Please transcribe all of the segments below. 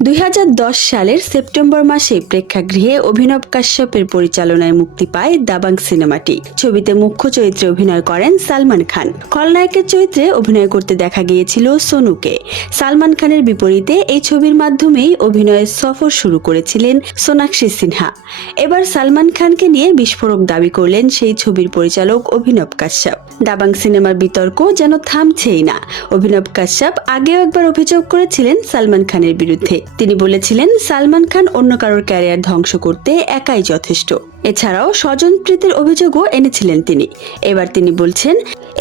দুই হাজার দশ সালের সেপ্টেম্বর মাসে প্রেক্ষাগৃহে অভিনব কাশ্যপের পরিচালনায় মুক্তি পায় দাবাং সিনেমাটি। ছবিতে মুখ্য চরিত্রে অভিনয় করেন সালমান খান। খলনায়কের চরিত্রে অভিনয় করতে দেখা গিয়েছিল সোনুকে। সালমান খানের বিপরীতে এই ছবির মাধ্যমেই অভিনয়ের সফর শুরু করেছিলেন সোনাক্ষী সিনহা। এবার সালমান খানকে নিয়ে বিস্ফোরক দাবি করলেন সেই ছবির পরিচালক অভিনব কাশ্যপ। দাবাং সিনেমার বিতর্ক যেন থামছেই না। অভিনব কাশ্যপ আগেও একবার অভিযোগ করেছিলেন সালমান খানের বিরুদ্ধে। তিনি বলেছিলেন, সালমান খান অন্য কারোর ক্যারিয়ার ধ্বংস করতে একাই যথেষ্ট। এছাড়াও স্বজন প্রীতির অভিযোগও এনেছিলেন তিনি। এবার তিনি বলছেন,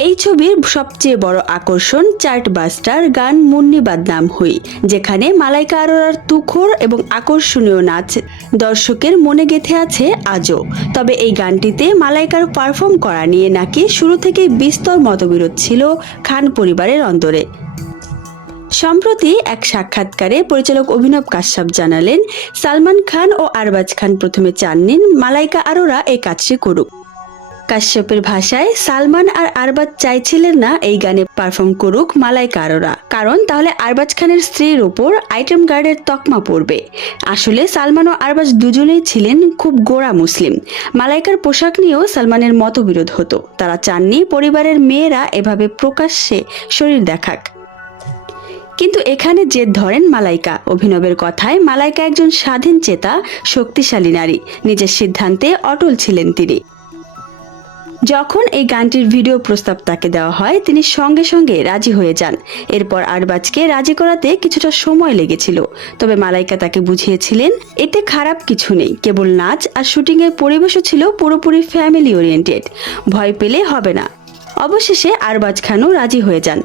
এই ছবির সবচেয়ে বড় আকর্ষণ চার্ট বাস্টার গান মুন্নি বাদনাম হুই, যেখানে মালাইকা আরোরার তুখোর এবং আকর্ষণীয় নাচ দর্শকের মনে গেঁথে আছে আজও। তবে এই গানটিতে মালাইকার পারফর্ম করা নিয়ে নাকি শুরু থেকেই বিস্তর মতবিরোধ ছিল খান পরিবারের অন্তরে সম্প্রতি এক সাক্ষাৎকারে পরিচালক অভিনব কাশ্যপ জানালেন, সালমান খান ও আরবাজ খান প্রথমে চাননিন মালাইকা আরোরা এই কাজটি করুক। কাশ্যপের ভাষায়, সালমান আর আরবাজ চাইছিলেন না এই গানে পারফর্ম করুক মালাইকা আরোরা। কারণ তাহলে আরবাজ খানের স্ত্রীর ওপর আইটেম গার্ডের তকমা পড়বে। আসলে সালমান ও আরবাজ দুজনেই ছিলেন খুব গোড়া মুসলিম। মালাইকার পোশাক নিয়েও সালমানের মতবিরোধ হতো। তারা চাননি পরিবারের মেয়েরা এভাবে প্রকাশ্যে শরীর দেখাক। কিন্তু এখানে জেদ ধরেন মালাইকা। অভিনবের কথায় মালাইকা একজন স্বাধীন চেতা, শক্তিশালী নারী। নিজের সিদ্ধান্তে অটল ছিলেন তিনি। যখন এই গানটির ভিডিও প্রস্তাব তাকে দেওয়া হয়, তিনি সঙ্গে সঙ্গে রাজি হয়ে যান। এরপর আরবাজকে রাজি করাতে কিছুটা সময় লেগেছিল। তবে মালাইকা তাকে বুঝিয়েছিলেন, এতে খারাপ কিছু নেই। কেবল নাচ আর শুটিংয়ের পরিবেশও ছিল পুরোপুরি ফ্যামিলি ওরিয়েন্টেড ভয় পেলে হবে না। অবশেষে আরবাজ খানও রাজি হয়ে যান।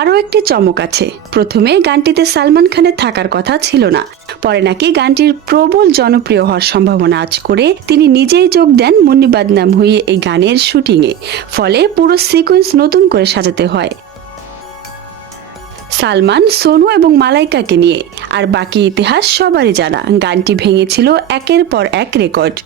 আরও একটি চমক আছে। প্রথমে গানটিতে সালমান খানের থাকার কথা ছিল না। পরে নাকি গানটির প্রবল জনপ্রিয় হওয়ার সম্ভাবনা আজ করে তিনি নিজেই যোগ দেন মুন্নি বাদনাম হয়ে এই গানের শুটিংয়ে। ফলে পুরো সিকোয়েন্স নতুন করে সাজাতে হয়। সালমান, সোনু এবং মালাইকাকে নিয়ে। আর বাকি ইতিহাস সবারই জানা। গানটি ভেঙেছিল একের পর এক রেকর্ড.